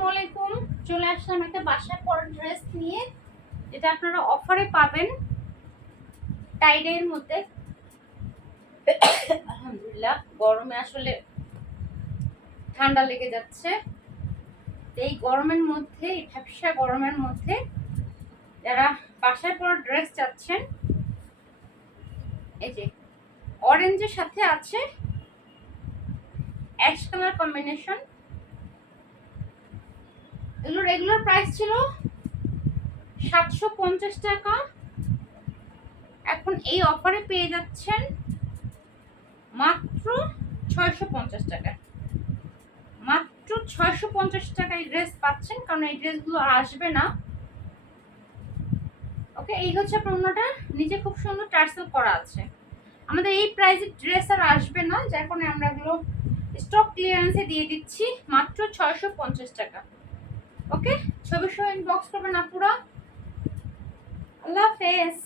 আসসালামু আলাইকুম চলে আসলাম একটা বাসায় পরার ড্রেস নিয়ে। যেটা আপনারা অফারে পাবেন। টাইডের মধ্যে। আলহামদুলিল্লাহ, গরমে আসলে ঠান্ডা লেগে যাচ্ছে। এই গরমের মধ্যে, এই ভ্যাপসা গরমের মধ্যে যারা বাসায় পরার ড্রেস চাচ্ছেন, এই যে অরেঞ্জের সাথে আছে অ্যাশ কালার কম্বিনেশন এগুলোর রেগুলার প্রাইস ছিল সাতশো পঞ্চাশ টাকা। এখন এই অফারে পেয়ে যাচ্ছেন মাত্র ছয়শো পঞ্চাশ টাকা মাত্র ছয়শো পঞ্চাশ টাকায় ড্রেস পাচ্ছেন, কারণ এই ড্রেসগুলো আসবে না। ওকে এই হচ্ছে আপনার অন্যটা খুব সুন্দর টার্সেল করা আছে। আমাদের এই প্রাইসের ড্রেস আর আসবে না, যার কারণে আমরা এগুলো স্টক ক্লিয়ারেন্সে দিয়ে দিচ্ছি, মাত্র ছয়শো পঞ্চাশ টাকা। ওকে ছবি সহ ইনবক্স করবেন আপুরা। আল্লাহ হাফেজ।